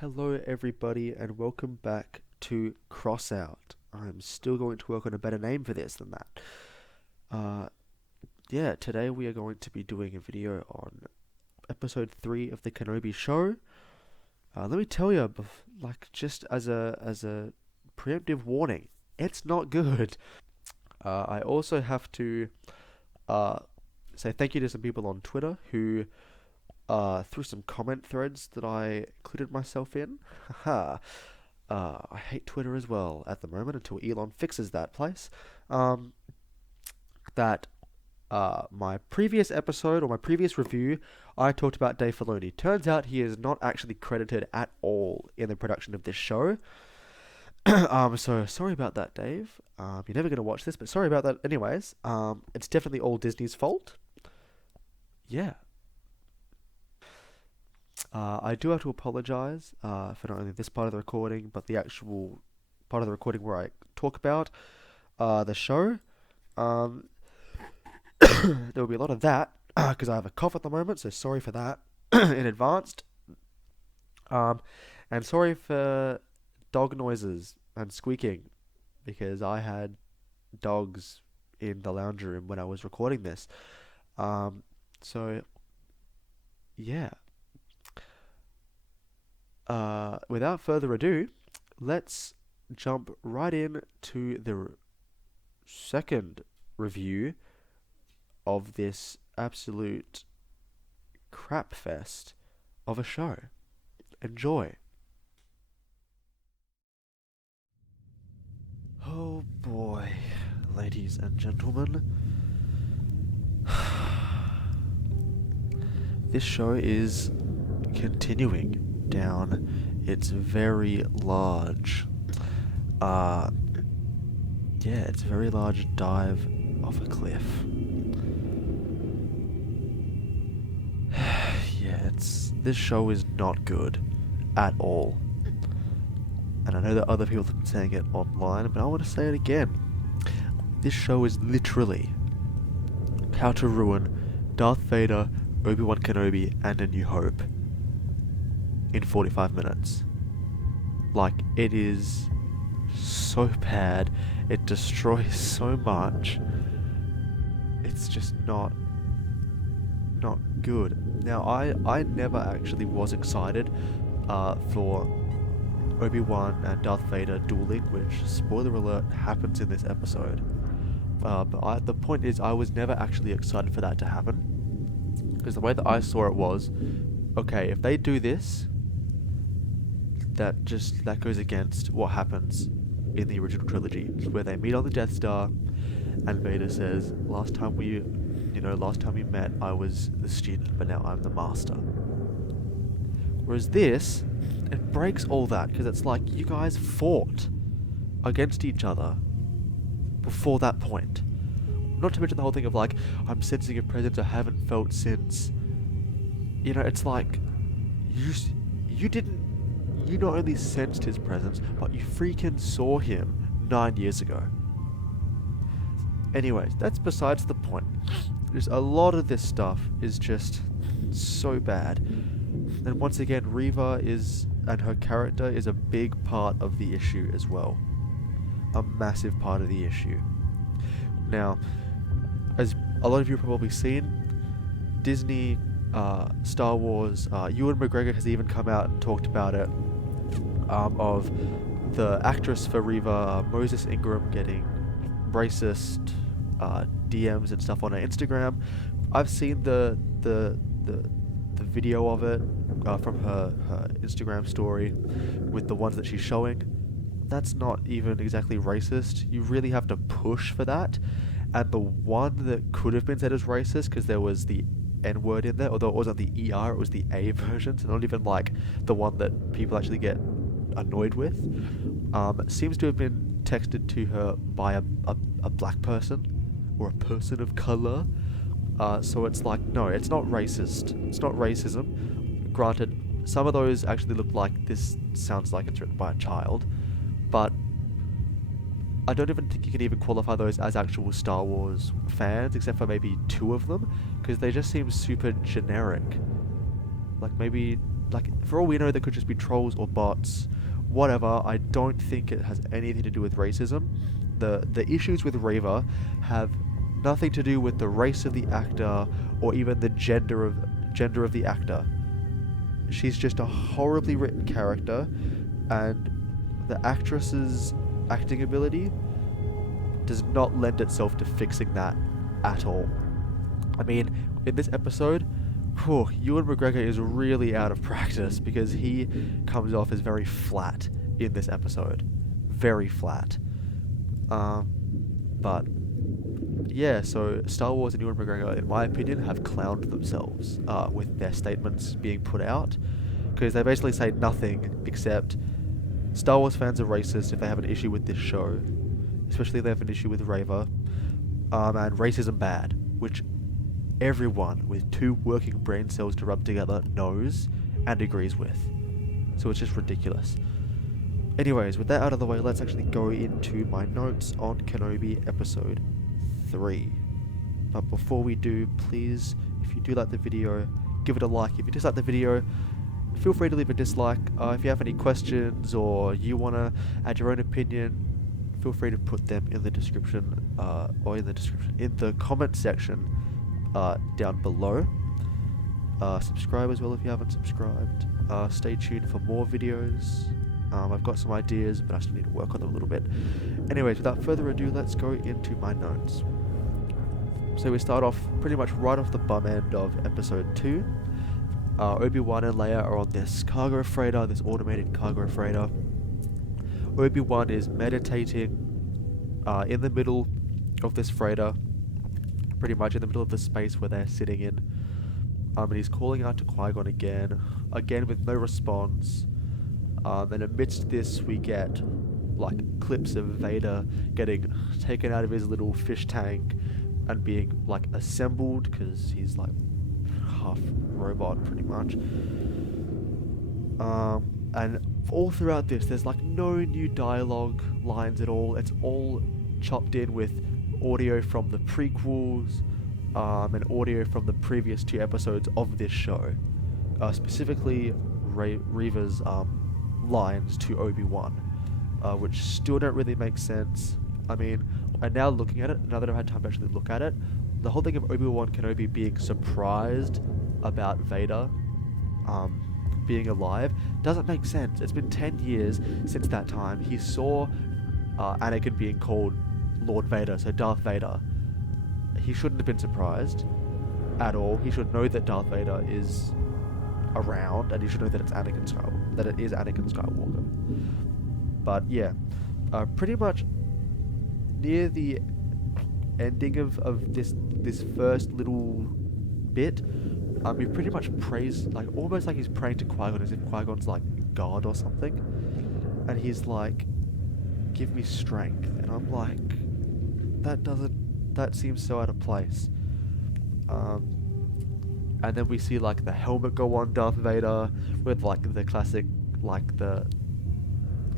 Hello, everybody, and welcome back to Crossout. I'm still going to work on a better name for this than that. Uh, yeah, today we are going to be doing a video on episode 3 of the Kenobi show. Let me tell you, just as a preemptive warning, it's not good. I also have to uh, say thank you to some people on Twitter who through some comment threads that I included myself in. Haha. I hate Twitter as well at the moment until Elon fixes that place. Um, that my previous episode or my previous review, I talked about Dave Filoni. Turns out he is not actually credited at all in the production of this show. So sorry about that, Dave. You're never gonna watch this, but sorry about that. Anyways, it's definitely all Disney's fault. Yeah. I do have to apologize for not only this part of the recording, but the actual part of the recording where I talk about the show. Um, there will be a lot of that because I have a cough at the moment, so sorry for that in advance. Um, and sorry for dog noises and squeaking because I had dogs in the lounge room when I was recording this. So yeah. Without further ado, let's jump right in to the second review of this absolute crap fest of a show. Enjoy. Oh boy, ladies and gentlemen. This show is continuing down its very large it's a very large dive off a cliff. This show is not good at all. And I know that other people have been saying it online, but I want to say it again. This show is literally how to ruin Darth Vader, Obi-Wan Kenobi, and A New Hope in 45 minutes. Like, it is so bad. It destroys so much. It's just not good. Now, I never actually was excited for Obi-Wan and Darth Vader dueling, which, spoiler alert, happens in this episode. But the point is, I was never actually excited for that to happen. Because the way that I saw it was, okay, if they do this, that goes against what happens in the original trilogy, where they meet on the Death Star, and Vader says, last time we met, I was the student, but now I'm the master. Whereas this, it breaks all that, because it's like, you guys fought against each other before that point. Not to mention the whole thing of like, I'm sensing a presence I haven't felt since. You know, it's like, you not only sensed his presence, but you freaking saw him 9 years ago. Anyways, that's besides the point. There's a lot of this stuff is just so bad. And once again, Reva and her character is a big part of the issue as well. A massive part of the issue. Now, as a lot of you have probably seen, Disney, Star Wars, Ewan McGregor has even come out and talked about it, of the actress for Reva, Moses Ingram, getting racist DMs and stuff on her Instagram. I've seen the video of it from her Instagram story with the ones that she's showing. That's not even exactly racist. You really have to push for that. And the one that could have been said as racist, because there was the N-word in there, although it wasn't the ER, it was the A version, so not even like the one that people actually get annoyed with, seems to have been texted to her by a black person or a person of color. So it's like, no, it's not racist. It's not racism. Granted, some of those actually look like this sounds like it's written by a child, but I don't even think you can even qualify those as actual Star Wars fans, except for maybe 2 of them, because they just seem super generic. Like maybe like, for all we know, they could just be trolls or bots. Whatever. I don't think it has anything to do with racism. The issues with Reva have nothing to do with the race of the actor or even the gender of the actor. She's just a horribly written character, and the actress's acting ability does not lend itself to fixing that at all. I mean, in this episode, Ewan McGregor is really out of practice because he comes off as very flat in this episode. Very flat. But yeah, so Star Wars and Ewan McGregor, in my opinion, have clowned themselves with their statements being put out, because they basically say nothing except Star Wars fans are racist if they have an issue with this show, especially if they have an issue with Reva, and racism bad, which everyone with 2 working brain cells to rub together knows and agrees with. So it's just ridiculous. Anyways, with that out of the way, let's actually go into my notes on Kenobi Episode 3. But before we do, please, if you do like the video, give it a like. If you dislike the video, feel free to leave a dislike. If you have any questions or you want to add your own opinion, feel free to put them in the description, in the comment section down below. Subscribe as well if you haven't subscribed. Stay tuned for more videos. I've got some ideas, but I still need to work on them a little bit. Anyways, without further ado, let's go into my notes. So we start off pretty much right off the bum end of episode 2. Obi-Wan and Leia are on this cargo freighter, this automated cargo freighter. Obi-Wan is meditating in the middle of this freighter, pretty much in the middle of the space where they're sitting in. And he's calling out to Qui-Gon again with no response. And amidst this, we get like clips of Vader getting taken out of his little fish tank and being like assembled, because he's like half robot pretty much. And all throughout this, there's like no new dialogue lines at all. It's all chopped in with audio from the prequels and audio from the previous 2 episodes of this show, specifically Reva's lines to Obi-Wan, which still don't really make sense. I mean, and now looking at it, now that I've had time to actually look at it, the whole thing of Obi-Wan Kenobi being surprised about Vader being alive doesn't make sense. It's been 10 years since that time. He saw Anakin being called Lord Vader, so Darth Vader. He shouldn't have been surprised at all. He should know that Darth Vader is around, and he should know that it's Anakin Skywalker, that it is Anakin Skywalker. But yeah, pretty much near the ending of this first little bit, he pretty much prays, like almost like he's praying to Qui-Gon, as if Qui-Gon's like God or something, and he's like, "Give me strength," and I'm like, that seems so out of place. And then we see like the helmet go on Darth Vader with like the classic, like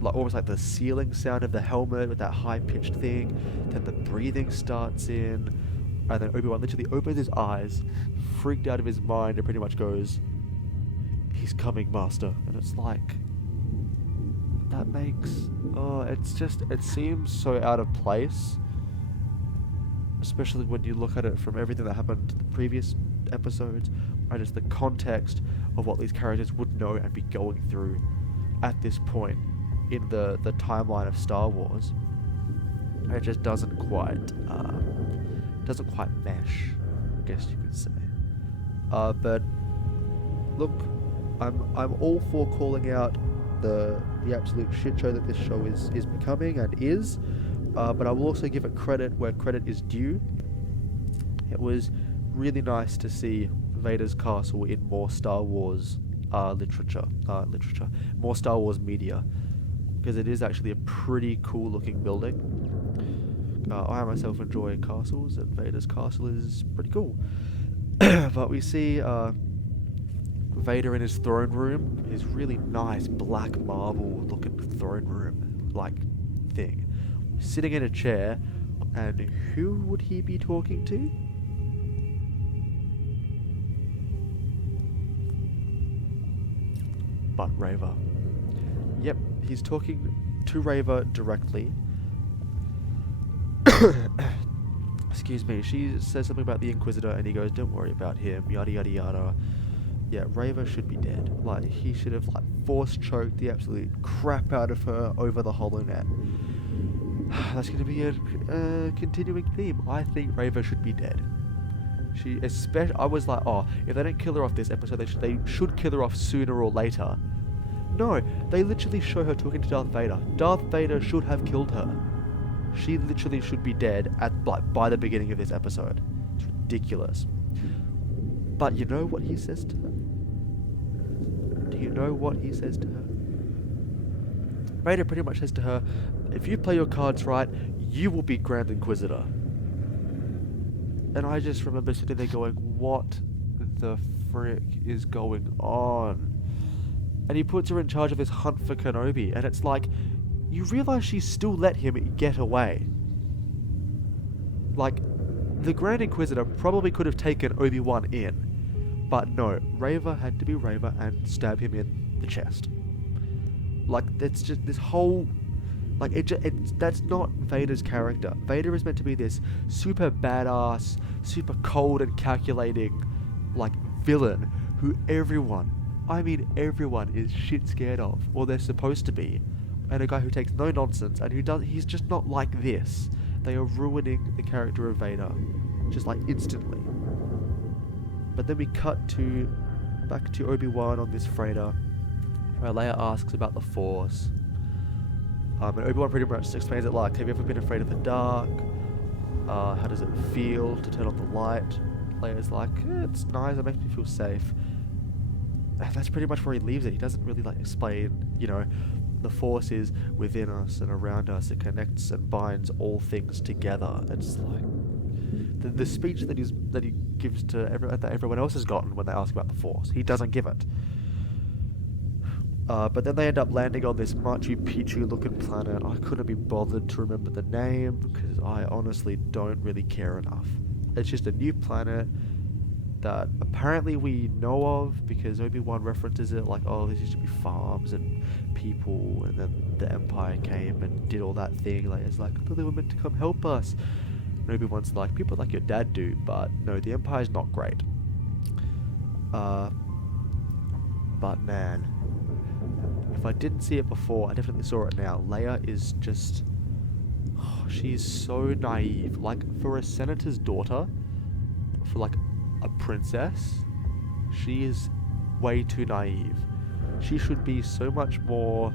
almost like the sealing sound of the helmet with that high-pitched thing. Then the breathing starts in, and then Obi-Wan literally opens his eyes, freaked out of his mind, and pretty much goes, "He's coming, Master." And it's like, that makes, it seems so out of place, especially when you look at it from everything that happened in the previous episodes, and just the context of what these characters would know and be going through at this point in the timeline of Star Wars. It just doesn't quite mesh, I guess you could say. But look, I'm all for calling out the absolute shit show that this show is becoming and is, but I will also give it credit where credit is due. It was really nice to see Vader's castle in more Star Wars literature, more Star Wars media, because it is actually a pretty cool looking building. I myself enjoy castles, and Vader's castle is pretty cool. But we see Vader in his throne room, his really nice black marble looking throne room like thing, sitting in a chair, and who would he be talking to? but Reva. Yep, he's talking to Reva directly. Excuse me, she says something about the Inquisitor and he goes, don't worry about him, yada yada yada. Yeah, Reva should be dead. Like, he should have, like, force choked the absolute crap out of her over the HoloNet. That's going to be a continuing theme. I think Reva should be dead. I was like, oh, if they don't kill her off this episode, they should kill her off sooner or later. No, they literally show her talking to Darth Vader. Darth Vader should have killed her. She literally should be dead by the beginning of this episode. It's ridiculous. But you know what he says to her? Do you know what he says to her? Vader pretty much says to her, if you play your cards right, you will be Grand Inquisitor. And I just remember sitting there going, what the frick is going on? And he puts her in charge of this hunt for Kenobi, and it's like, you realise she still let him get away. Like, the Grand Inquisitor probably could have taken Obi-Wan in, but no, Reva had to be Reva and stab him in the chest. Like, that's just this whole... Like, that's not Vader's character. Vader is meant to be this super badass, super cold and calculating, like, villain who everyone is shit scared of, or they're supposed to be. And a guy who takes no nonsense and he's just not like this. They are ruining the character of Vader, just like instantly. But then we cut back to Obi-Wan on this freighter, where Leia asks about the Force. And Obi-Wan pretty much explains it like, have you ever been afraid of the dark? How does it feel to turn on the light? Leia's like, it's nice, it makes me feel safe. And that's pretty much where he leaves it. He doesn't really like explain, the Force is within us and around us. It connects and binds all things together. It's like the speech that he gives to that everyone else has gotten when they ask about the Force. He doesn't give it. But then they end up landing on this Machu Picchu looking planet. I couldn't be bothered to remember the name because I honestly don't really care enough. It's just a new planet that apparently we know of because Obi-Wan references it like, oh, this used to be farms and people, and then the Empire came and did all that thing. Like, it's like, I thought they were meant to come help us. And Obi-Wan's like, people like your dad do, but no, the Empire's not great. But man, if I didn't see it before, I definitely saw it now. Leia is just... she's so naive. Like, for a senator's daughter, for like a princess, she is way too naive. She should be so much more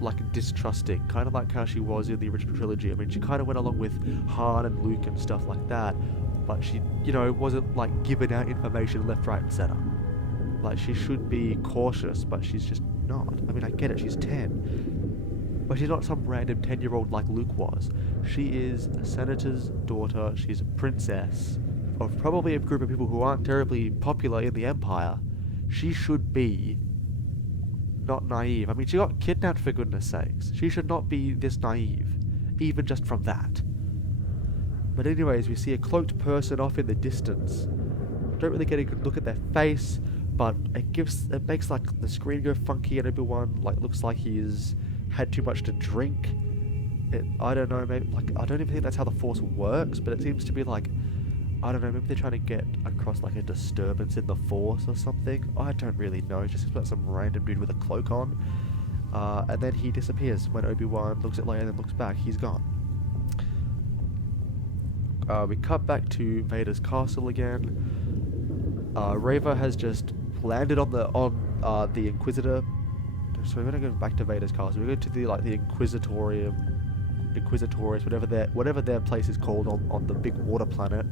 like distrusting, kind of like how she was in the original trilogy. I mean, she kind of went along with Han and Luke and stuff like that, but she, wasn't like giving out information left, right, and center. Like, she should be cautious, but she's just not. I mean, I get it, she's 10. But she's not some random 10-year-old like Luke was. She is a senator's daughter, she's a princess of probably a group of people who aren't terribly popular in the Empire. She should be not naive. I mean, she got kidnapped for goodness sakes. She should not be this naive, even just from that. But anyways, we see a cloaked person off in the distance. Don't really get a good look at their face, but it makes like the screen go funky, and Obi-Wan like looks like he's had too much to drink. I don't know, maybe like I don't even think that's how the Force works, but it seems to be like, I don't know, maybe they're trying to get across like a disturbance in the Force or something. I don't really know, just about some random dude with a cloak on. And then he disappears when Obi-Wan looks at Leia and then looks back. He's gone. We cut back to Vader's castle again. Reva has just landed on the Inquisitor. So we're gonna go back to Vader's castle. We go to the Inquisitorium, whatever their place is called on the big water planet.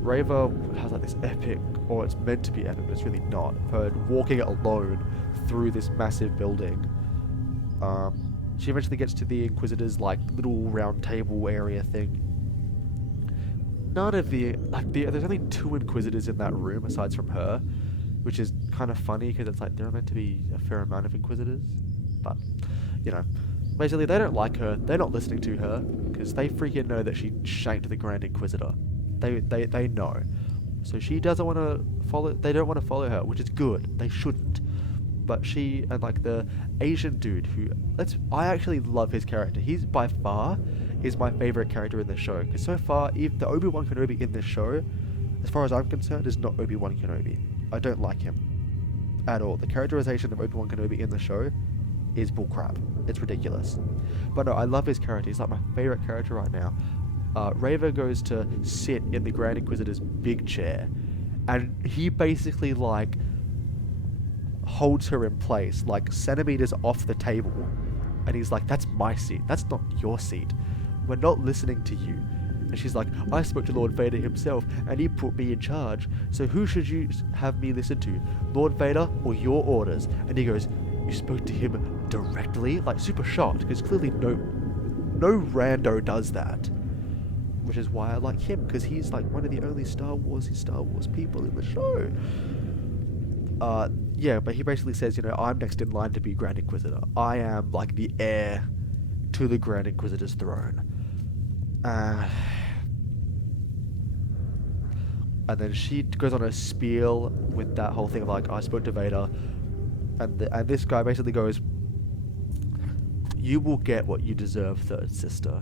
Reva has like this epic, or it's meant to be epic, but it's really not, her walking alone through this massive building. She eventually gets to the Inquisitor's like little round table area thing. None of there's only 2 Inquisitors in that room aside from her, which is kind of funny because it's like there are meant to be a fair amount of Inquisitors, but basically they don't like her, they're not listening to her because they freaking know that she shanked the Grand Inquisitor. They know, so she doesn't want to follow. They don't want to follow her, which is good. They shouldn't. But she and like the Asian dude who I actually love his character. He's by far is my favorite character in the show, because so far even the Obi-Wan Kenobi in this show, as far as I'm concerned, is not Obi-Wan Kenobi. I don't like him at all. The characterization of Obi-Wan Kenobi in the show is bullcrap. It's ridiculous. But no, I love his character. He's like my favorite character right now. Reva goes to sit in the Grand Inquisitor's big chair, and he basically like holds her in place like centimeters off the table, and he's like, that's my seat, that's not your seat, we're not listening to you. And she's like, I spoke to Lord Vader himself and he put me in charge, so who should you have me listen to, Lord Vader or your orders? And he goes, you spoke to him directly? Like super shocked, because clearly no rando does that, which is why I like him, because he's like one of the only Star Wars people in the show. Yeah, but he basically says, I'm next in line to be Grand Inquisitor. I am like the heir to the Grand Inquisitor's throne. And then she goes on a spiel with that whole thing of like, I spoke to Vader, and this guy basically goes, you will get what you deserve, third sister.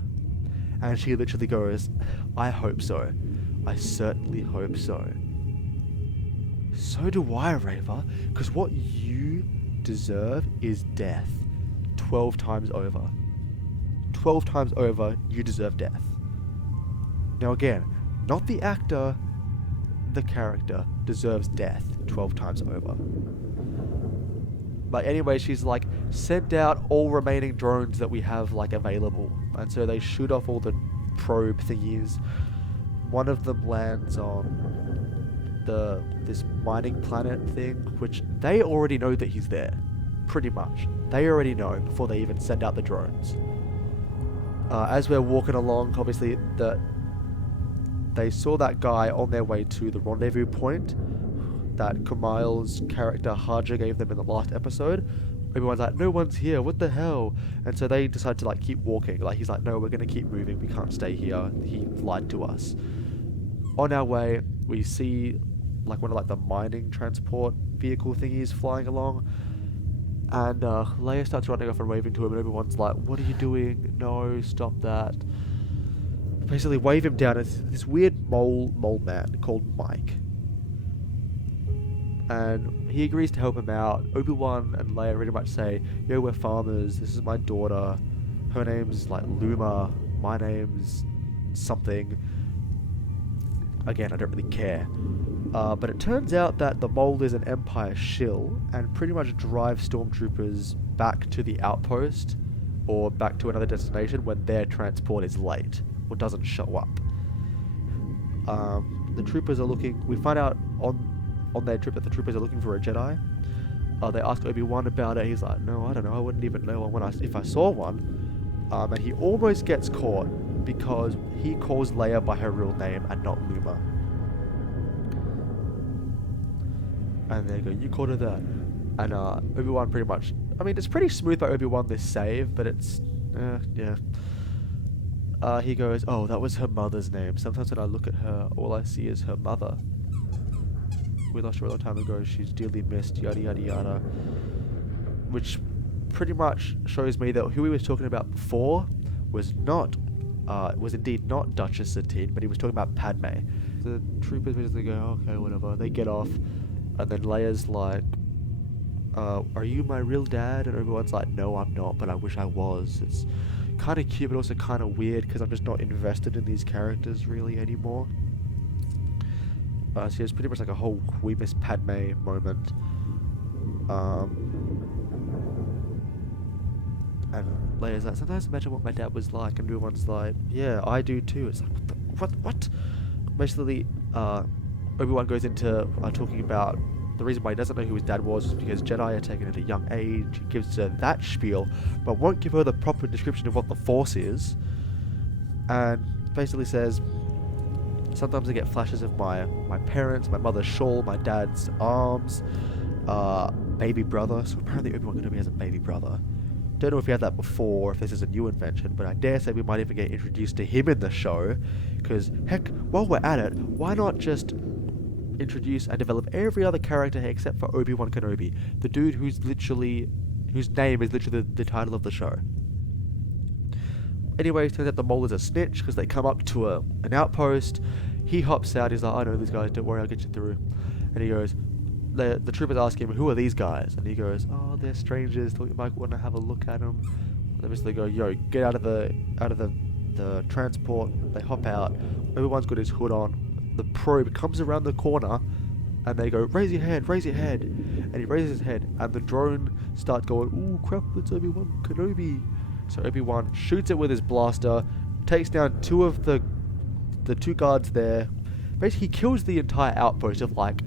And she literally goes, I hope so. I certainly hope so. So do I, Reva, because what you deserve is death. 12 times over. 12 times over, you deserve death. Now again, not the actor, the character deserves death 12 times over. But anyway, she's like, send out all remaining drones that we have like available. And so they shoot off all the probe thingies. One of them lands on this mining planet thing, which they already know that he's there, pretty much. They already know before they even send out the drones. As we're walking along, obviously they saw that guy on their way to the rendezvous point that Kumail's character Haja gave them in the last episode. Everyone's like, no one's here, what the hell? And so they decide to like keep walking. Like he's like, no, we're gonna keep moving, we can't stay here, he lied to us. On our way, we see like one of like the mining transport vehicle thingies flying along, and Leia starts running off and waving to him, and everyone's like, what are you doing? No, stop that. Basically wave him down. It's this weird mole man called Mike, and he agrees to help him out. Obi-Wan and Leia pretty much say, yo, we're farmers, this is my daughter, her name's like Luma, my name's something. Again, I don't really care. But it turns out that the mole is an Empire shill and pretty much drives stormtroopers back to the outpost or back to another destination when their transport is late or doesn't show up. The troopers are looking... We find out on their trip that the troopers are looking for a Jedi. They ask Obi-Wan about it. He's like, no, I don't know. I wouldn't even know one if I saw one. And he almost gets caught because he calls Leia by her real name and not Luma. And they go, you called her that. And Obi-Wan pretty much... I mean, it's pretty smooth by Obi-Wan, this save, but it's... yeah. He goes, oh, that was her mother's name. Sometimes when I look at her, all I see is her mother. We lost her a long time ago. She's dearly missed, yada yada yada. Which pretty much shows me that who he was talking about before was not... was indeed not Duchess Satine, but he was talking about Padme. The troopers basically go, okay, whatever. They get off. And then Leia's like, are you my real dad? And Obi-Wan's like, no, I'm not, but I wish I was. It's kind of cute, but also kind of weird, because I'm just not invested in these characters really anymore. So it's pretty much like a whole we miss Padme moment. And Leia's like, sometimes imagine what my dad was like. And Obi-Wan's like, yeah, I do too. It's like, what? Basically, Obi-Wan goes into talking about the reason why he doesn't know who his dad was because Jedi are taken at a young age. He gives her that spiel, but won't give her the proper description of what the Force is. And basically says, sometimes I get flashes of my parents, my mother's shawl, my dad's arms, baby brother. So apparently Obi-Wan Kenobi has a baby brother. Don't know if he had that before, or if this is a new invention, but I dare say we might even get introduced to him in the show. Because, heck, while we're at it, why not just introduce and develop every other character except for Obi-Wan Kenobi, the dude whose name is literally the title of the show. Anyway, it turns out the mole is a snitch because they come up to an outpost. He hops out. He's like, I know these guys. Don't worry, I'll get you through. And he goes, the troopers ask him, who are these guys? And he goes, oh, they're strangers. Thought you might want to have a look at them. They basically go, yo, get out of the transport. They hop out. Everyone's got his hood on. The probe comes around the corner, and they go, raise your head, and he raises his head, and the drone starts going, ooh, crap, it's Obi-Wan Kenobi. So Obi-Wan shoots it with his blaster, takes down two of the two guards there. Basically, he kills the entire outpost of like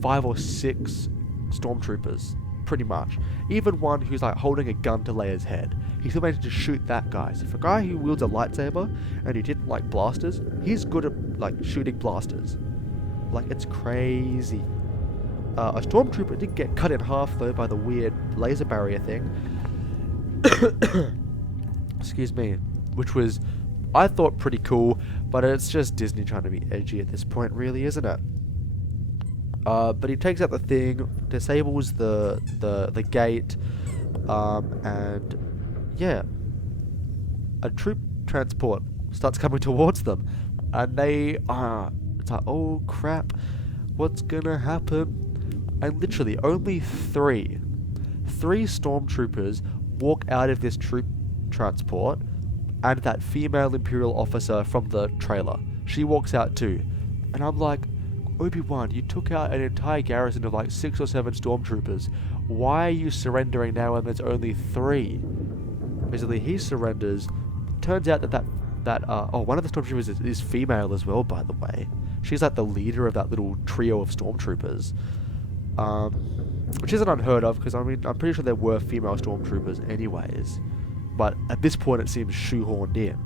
5 or 6 stormtroopers, pretty much. Even one who's like holding a gun to Leia's head. He still managed to shoot that guy. So for a guy who wields a lightsaber and he didn't like blasters, he's good at like shooting blasters. Like, it's crazy. A stormtrooper did get cut in half though by the weird laser barrier thing. Excuse me. Which was, I thought, pretty cool, but it's just Disney trying to be edgy at this point, really, isn't it? But he takes out the thing, disables the gate, and yeah, a troop transport starts coming towards them, and they it's like, oh crap, what's gonna happen? And literally only three stormtroopers walk out of this troop transport, and that female Imperial officer from the trailer, she walks out too. And I'm like, Obi-Wan, you took out an entire garrison of like 6 or 7 stormtroopers. Why are you surrendering now when there's only 3? Basically, he surrenders. Turns out that one of the stormtroopers is female as well, by the way. She's like the leader of that little trio of stormtroopers. Which isn't unheard of, because I mean, I'm pretty sure there were female stormtroopers anyways. But at this point it seems shoehorned in,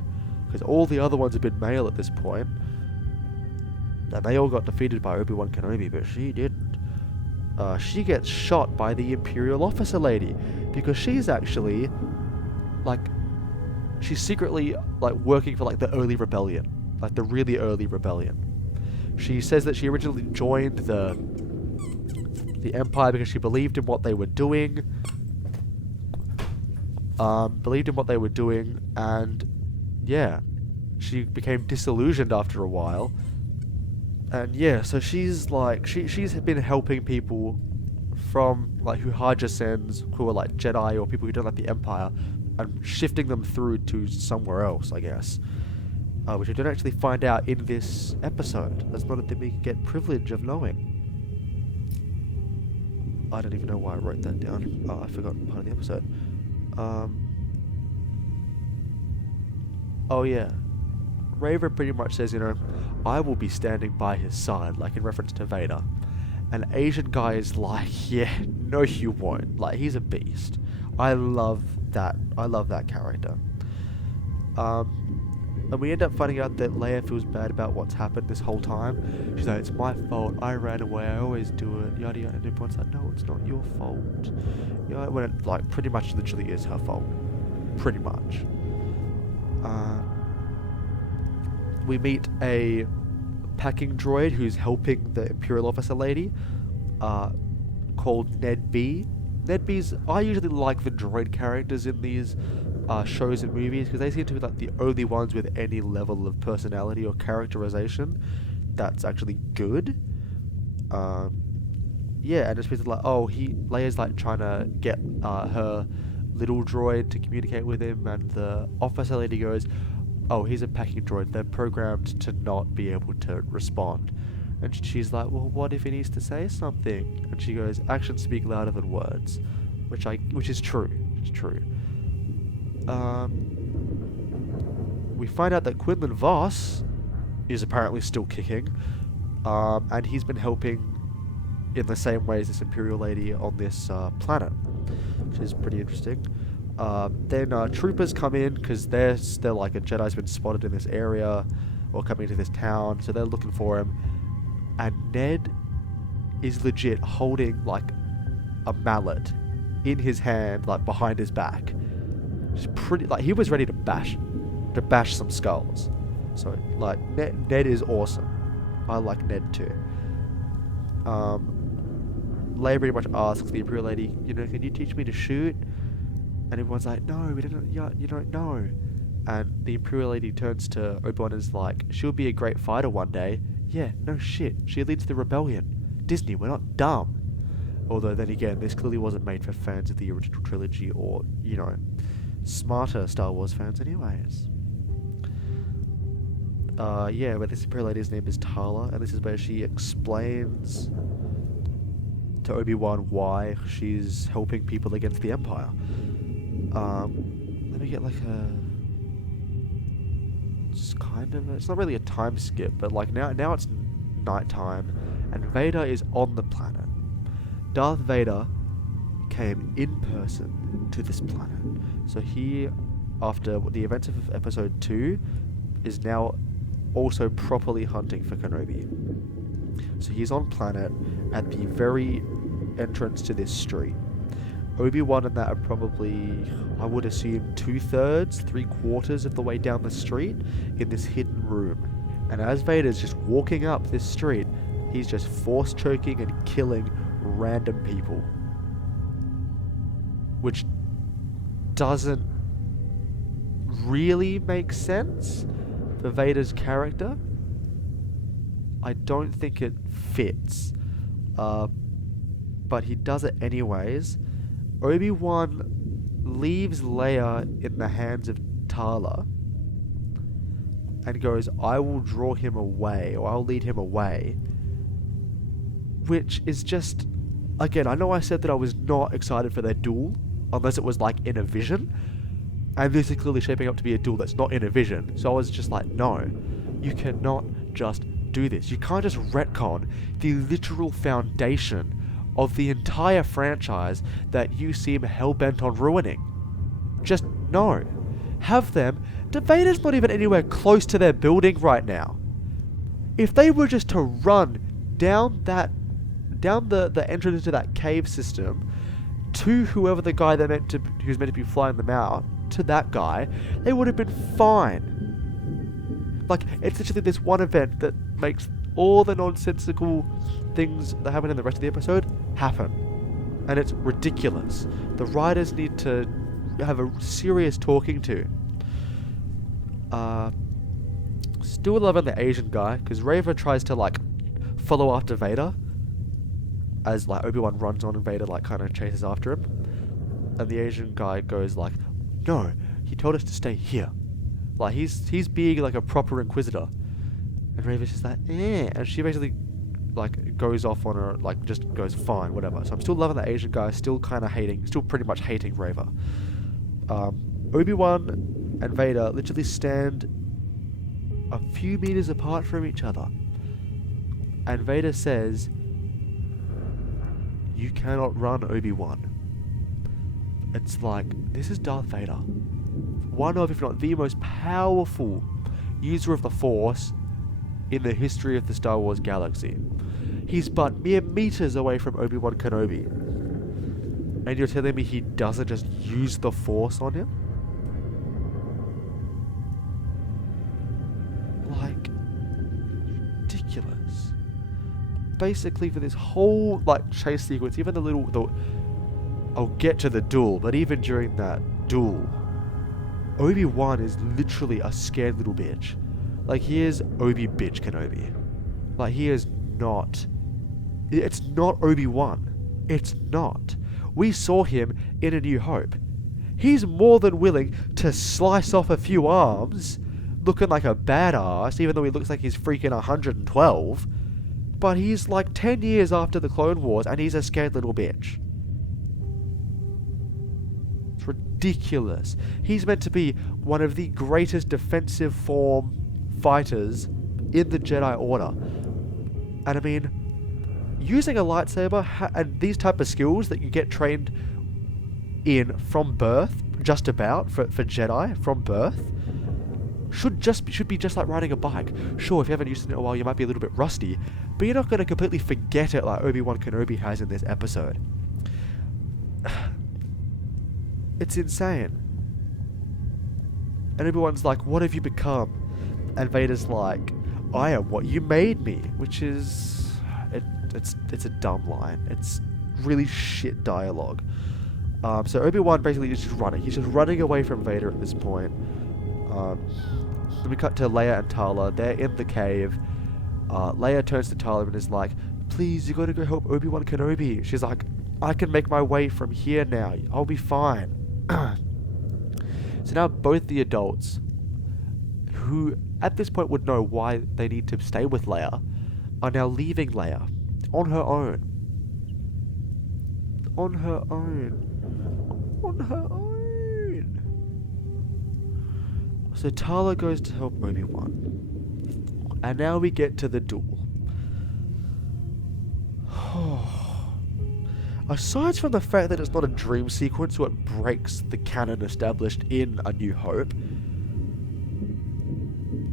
because all the other ones have been male at this point. And they all got defeated by Obi-Wan Kenobi, but she didn't. She gets shot by the Imperial officer lady, because she's actually, like, she's secretly, like, working for, like, the early rebellion. Like, the really early rebellion. She says that she originally joined the Empire because she believed in what they were doing. And, yeah, she became disillusioned after a while. And yeah, so she's like, she's been helping people from, like, who Haja sends, who are like Jedi or people who don't like the Empire, and shifting them through to somewhere else, I guess. Which I don't actually find out in this episode. That's not a thing we can get privilege of knowing. I don't even know why I wrote that down. Oh, I forgot part of the episode. Oh yeah. Raver pretty much says, you know, I will be standing by his side, like in reference to Vader. And Asian guy is like, yeah, no you won't. Like, he's a beast. I love that character. And we end up finding out that Leia feels bad about what's happened this whole time. She's like, it's my fault, I ran away, I always do it, yada yada. And everyone's like, no, it's not your fault. You know, when it, like, pretty much literally is her fault. Pretty much. We meet a packing droid who's helping the Imperial officer lady, called Ned B. Ned B's, I usually like the droid characters in these shows and movies, because they seem to be like the only ones with any level of personality or characterization that's actually good. Yeah, and it's basically like, oh, Leia's like trying to get her little droid to communicate with him, and the officer lady goes, oh, he's a packing droid, they're programmed to not be able to respond. And she's like, well, what if he needs to say something? And she goes, actions speak louder than words. Which is true. It's true. We find out that Quinlan Voss is apparently still kicking. And he's been helping in the same way as this Imperial lady on this planet. Which is pretty interesting. Then troopers come in because they're like, a Jedi's been spotted in this area or coming into this town, so they're looking for him. And Ned is legit holding like a mallet in his hand, like behind his back. It's pretty, like, he was ready to bash some skulls. So like Ned is awesome. I like Ned too. Leia pretty much asks the Imperial lady, can you teach me to shoot? And everyone's like, no, we don't. Yeah, you don't know. And the Imperial lady turns to Obi-Wan and is like, she'll be a great fighter one day. Yeah, no shit. She leads the rebellion. Disney, we're not dumb. Although then again, this clearly wasn't made for fans of the original trilogy or, smarter Star Wars fans anyways. Yeah, but this Imperial lady's name is Tala, and this is where she explains to Obi-Wan why she's helping people against the Empire. Let me get like it's not really a time skip, but like now it's nighttime, and Vader is on the planet. Darth Vader came in person to this planet. So he, after the events of Episode 2, is now also properly hunting for Kenobi. So he's on planet at the very entrance to this street. Obi-Wan and that are probably, I would assume, 2/3, 3/4 of the way down the street in this hidden room. And as Vader's just walking up this street, he's just force choking and killing random people. Which doesn't really make sense for Vader's character. I don't think it fits. But he does it anyways. Obi-Wan leaves Leia in the hands of Tala and goes, I will draw him away, or I'll lead him away. Which is just, again, I know I said that I was not excited for their duel, unless it was like in a vision, and this is clearly shaping up to be a duel that's not in a vision, so I was just like, no, you cannot just do this. You can't just retcon the literal foundation of the entire franchise that you seem hell-bent on ruining. Just no. Have them. Vader's not even anywhere close to their building right now. If they were just to run down the entrance into that cave system to whoever the guy who's meant to be flying them out, to that guy, they would have been fine. Like, it's literally this one event that makes all the nonsensical things that happen in the rest of the episode happen. And it's ridiculous. The writers need to have a serious talking to. Still loving the Asian guy, because Reva tries to, like, follow after Vader, as, like, Obi-Wan runs on and Vader, like, kind of chases after him. And the Asian guy goes, like, no, he told us to stay here. Like, he's being, like, a proper Inquisitor. And Reva's just like, eh. And she basically, like, goes off on her, like, just goes, fine, whatever. So I'm still loving the Asian guy, still pretty much hating Reva. Obi-Wan and Vader literally stand a few meters apart from each other. And Vader says, you cannot run, Obi-Wan. It's like, this is Darth Vader. One of, if not the most powerful user of the Force in the history of the Star Wars galaxy. He's but mere meters away from Obi-Wan Kenobi. And you're telling me he doesn't just use the Force on him? Like, ridiculous. Basically, for this whole, like, chase sequence, even I'll get to the duel, but even during that duel, Obi-Wan is literally a scared little bitch. Like, he is Obi-Bitch Kenobi. Like, he is not... It's not Obi-Wan. It's not. We saw him in A New Hope. He's more than willing to slice off a few arms, looking like a badass, even though he looks like he's freaking 112. But he's like 10 years after the Clone Wars, and he's a scared little bitch. It's ridiculous. He's meant to be one of the greatest defensive form fighters in the Jedi Order. And I mean, using a lightsaber and these type of skills that you get trained in from birth, just about, for Jedi, from birth, should be just like riding a bike. Sure, if you haven't used it in a while, you might be a little bit rusty, but you're not going to completely forget it like Obi-Wan Kenobi has in this episode. It's insane. And Obi-Wan's like, what have you become? And Vader's like, I am what you made me, which is... it's a dumb line. It's really shit dialogue. So Obi-Wan basically is just running. He's just running away from Vader at this point. Then we cut to Leia and Tala. They're in the cave. Leia turns to Tala and is like, "Please, you gotta go help Obi-Wan Kenobi." She's like, "I can make my way from here now. I'll be fine." So now both the adults, who at this point would know why they need to stay with Leia, are now leaving Leia on her own. On her own. On her own. So Tala goes to help Obi-Wan. And now we get to the duel. Aside from the fact that it's not a dream sequence, so it breaks the canon established in A New Hope,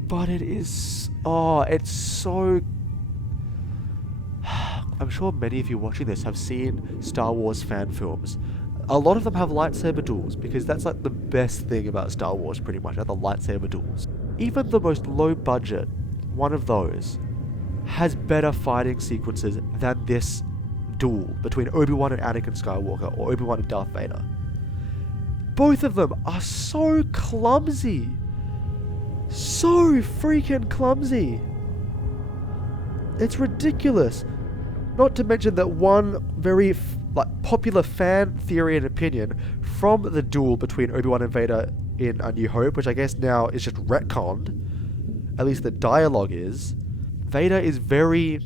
but it is... oh, it's so... I'm sure many of you watching this have seen Star Wars fan films. A lot of them have lightsaber duels, because that's like the best thing about Star Wars, pretty much, are the lightsaber duels. Even the most low budget one of those has better fighting sequences than this duel between Obi-Wan and Anakin Skywalker, or Obi-Wan and Darth Vader. Both of them are so clumsy. So freaking clumsy. It's ridiculous. Not to mention that one very popular fan theory and opinion from the duel between Obi-Wan and Vader in A New Hope, which I guess now is just retconned, at least the dialogue is, Vader is very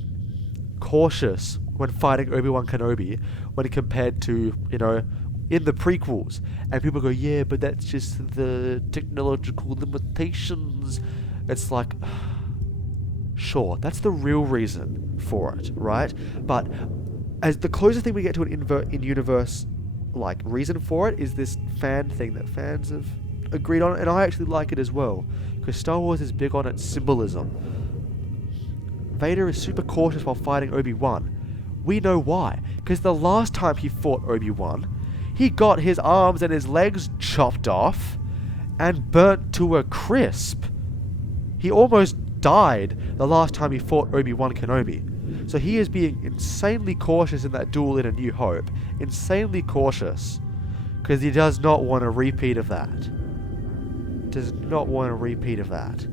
cautious when fighting Obi-Wan Kenobi when compared to, you know, in the prequels. And people go, yeah, but that's just the technological limitations. It's like... sure, that's the real reason for it, right? But as the closest thing we get to an in-universe like reason for it is this fan thing that fans have agreed on, and I actually like it as well, because Star Wars is big on its symbolism. Vader is super cautious while fighting Obi-Wan. We know why, because the last time he fought Obi-Wan, he got his arms and his legs chopped off and burnt to a crisp. He almost died the last time he fought Obi-Wan Kenobi. So he is being insanely cautious in that duel in A New Hope. Insanely cautious. Because he does not want a repeat of that. Does not want a repeat of that.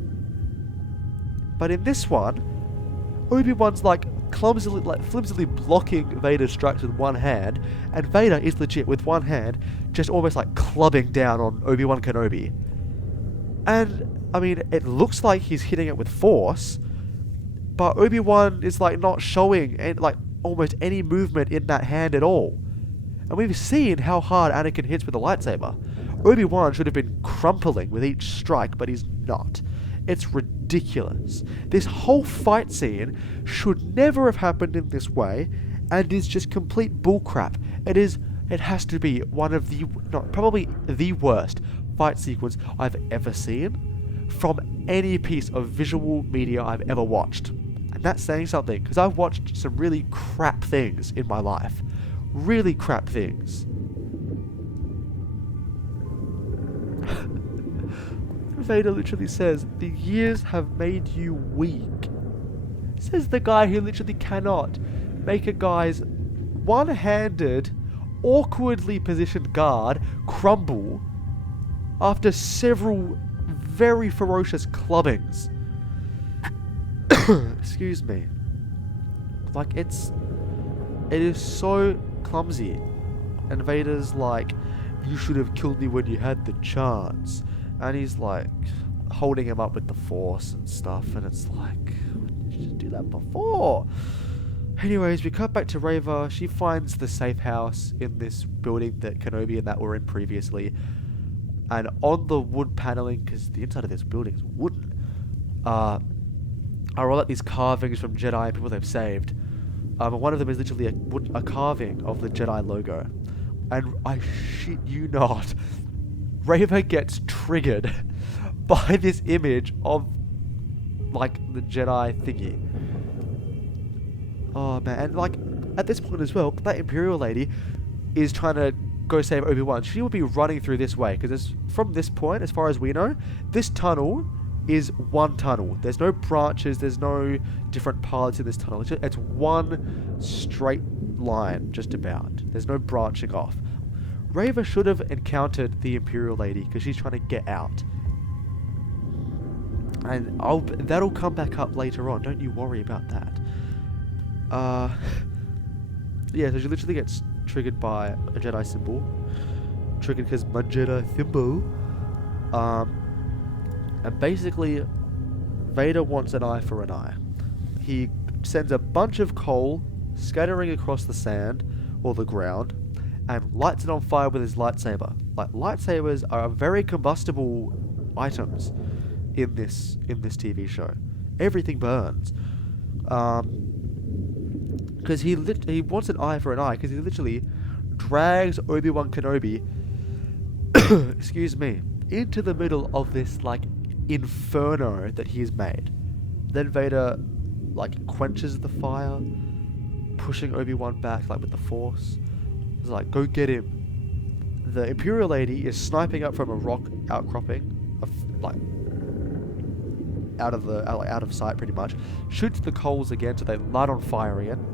But in this one, Obi-Wan's like clumsily, flimsily blocking Vader's strikes with one hand, and Vader is legit with one hand, just almost like clubbing down on Obi-Wan Kenobi. And I mean, it looks like he's hitting it with force, but Obi-Wan is like not showing like almost any movement in that hand at all. And we've seen how hard Anakin hits with a lightsaber. Obi-Wan should have been crumpling with each strike, but he's not. It's ridiculous. This whole fight scene should never have happened in this way, and is just complete bullcrap. It has to be one of the, probably the worst fight sequence I've ever seen from any piece of visual media I've ever watched. And that's saying something, because I've watched some really crap things in my life. Really crap things. Vader literally says, "The years have made you weak." Says the guy who literally cannot make a guy's one-handed, awkwardly positioned guard crumble after several very ferocious clubbings. Excuse me. Like, it is so clumsy. And Vader's like, "You should have killed me when you had the chance." And he's like holding him up with the force and stuff, and it's like, you should do that before. Anyways, we cut back to Reva. She finds the safe house in this building that Kenobi and that were in previously. And on the wood paneling, because the inside of this building is wooden, are all like these carvings from Jedi and people they've saved. And one of them is literally a carving of the Jedi logo. And I shit you not, Reva gets triggered by this image of, like, the Jedi thingy. Oh, man. And, like, at this point as well, that Imperial lady is trying to go save Obi-Wan. She will be running through this way, because from this point, as far as we know, this tunnel is one tunnel. There's no branches, there's no different paths in this tunnel. It's one straight line, just about. There's no branching off. Reva should have encountered the Imperial Lady because she's trying to get out. And that'll come back up later on. Don't you worry about that. Yeah, so she literally gets triggered by a Jedi symbol. Triggered because my Jedi symbol. And basically, Vader wants an eye for an eye. He sends a bunch of coal scattering across the sand or the ground and lights it on fire with his lightsaber. Like, lightsabers are very combustible items in this TV show. Everything burns. Because he wants an eye for an eye, because he literally drags Obi-Wan Kenobi excuse me, into the middle of this, like, inferno that he's made. Then Vader, like, quenches the fire, pushing Obi-Wan back, like, with the Force. He's like, go get him. The Imperial Lady is sniping up from a rock outcropping, like, out of sight, pretty much. Shoots the coals again, so they light on fire again.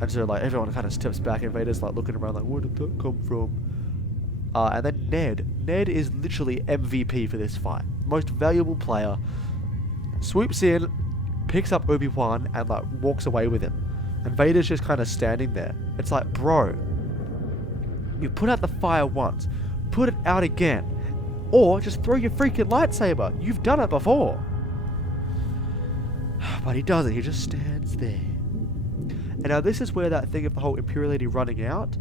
And so, like, everyone kind of steps back, and Vader's, like, looking around, like, where did that come from? And then Ned is literally MVP for this fight. Most valuable player. Swoops in, picks up Obi-Wan, and, like, walks away with him. And Vader's just kind of standing there. It's like, bro, you put out the fire once, put it out again, or just throw your freaking lightsaber. You've done it before. But he doesn't. He just stands there. And now this is where that thing of the whole Imperial Lady running out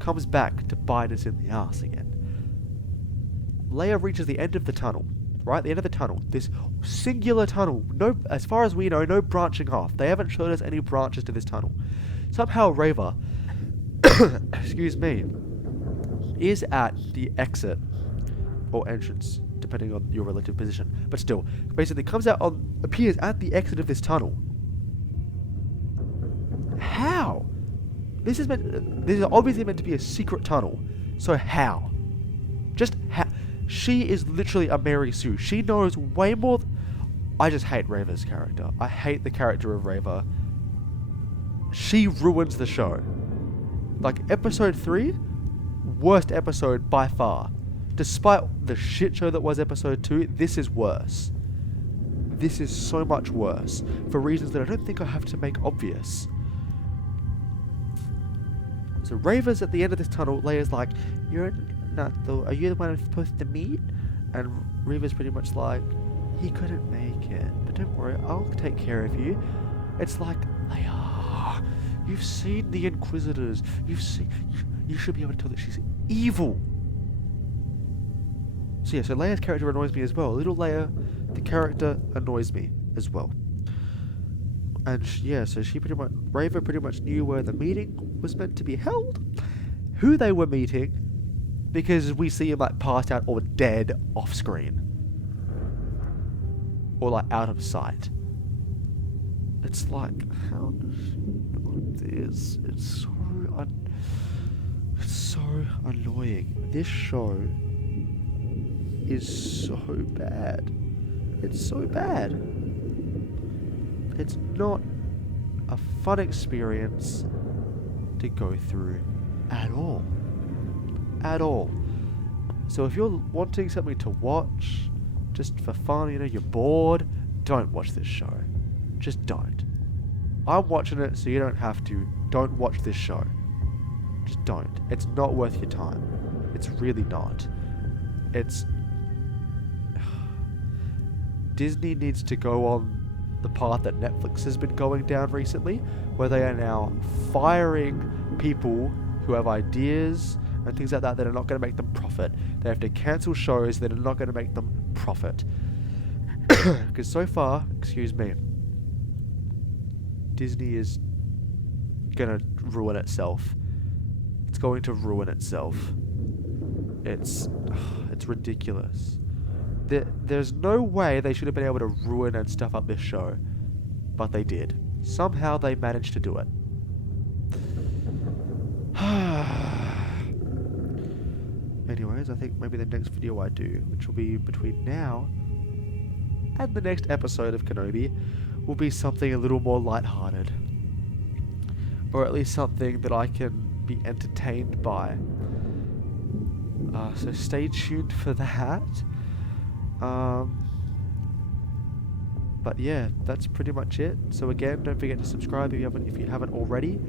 comes back to bite us in the ass again. Leia reaches the end of the tunnel. Right? The end of the tunnel. This singular tunnel. No, as far as we know, no branching off. They haven't showed us any branches to this tunnel. Somehow Reva, excuse me, is at the exit or entrance, depending on your relative position. But still, basically appears at the exit of this tunnel. How? This is obviously meant to be a secret tunnel. So how? Just how? She is literally a Mary Sue. She knows way more. I just hate Reva's character. I hate the character of Reva. She ruins the show. Like, episode 3, worst episode by far. Despite the shit show that was episode 2, this is worse. This is so much worse. For reasons that I don't think I have to make obvious. So Reva's at the end of this tunnel. Leia's like, are you the one I'm supposed to meet? And Reva's pretty much like, he couldn't make it, but don't worry, I'll take care of you. It's like, Leia, you've seen the Inquisitors. You should be able to tell that she's evil. So yeah, so Leia's character annoys me as well. Little Leia, the character, annoys me as well. And so Reva pretty much knew where the meeting was meant to be held, who they were meeting, because we see him, like, passed out or dead off screen. Or, like, out of sight. It's like, how does she know this? It's so annoying. This show is so bad. It's so bad. It's not a fun experience to go through at all. At all. So if you're wanting something to watch, just for fun, you're bored, don't watch this show. Just don't. I'm watching it so you don't have to. Don't watch this show. Just don't. It's not worth your time. It's really not. Disney needs to go on the path that Netflix has been going down recently, where they are now firing people who have ideas and things like that are not going to make them profit. They have to cancel shows that are not going to make them profit. Because so far, excuse me, Disney is going to ruin itself. It's going to ruin itself. It's ridiculous. There's no way they should have been able to ruin and stuff up this show, but they did. Somehow they managed to do it. Anyways, I think maybe the next video I do, which will be between now and the next episode of Kenobi will be something a little more lighthearted. Or at least something that I can be entertained by. So stay tuned for that. But yeah, that's pretty much it. So again, don't forget to subscribe if you haven't already.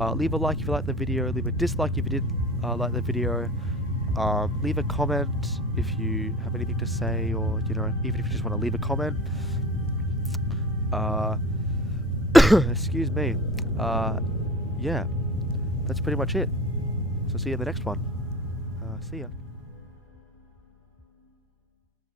Leave a like if you like the video. Leave a dislike if you didn't like the video. Leave a comment if you have anything to say, or even if you just want to leave a comment. Excuse me. Yeah, that's pretty much it. So see you in the next one. See ya.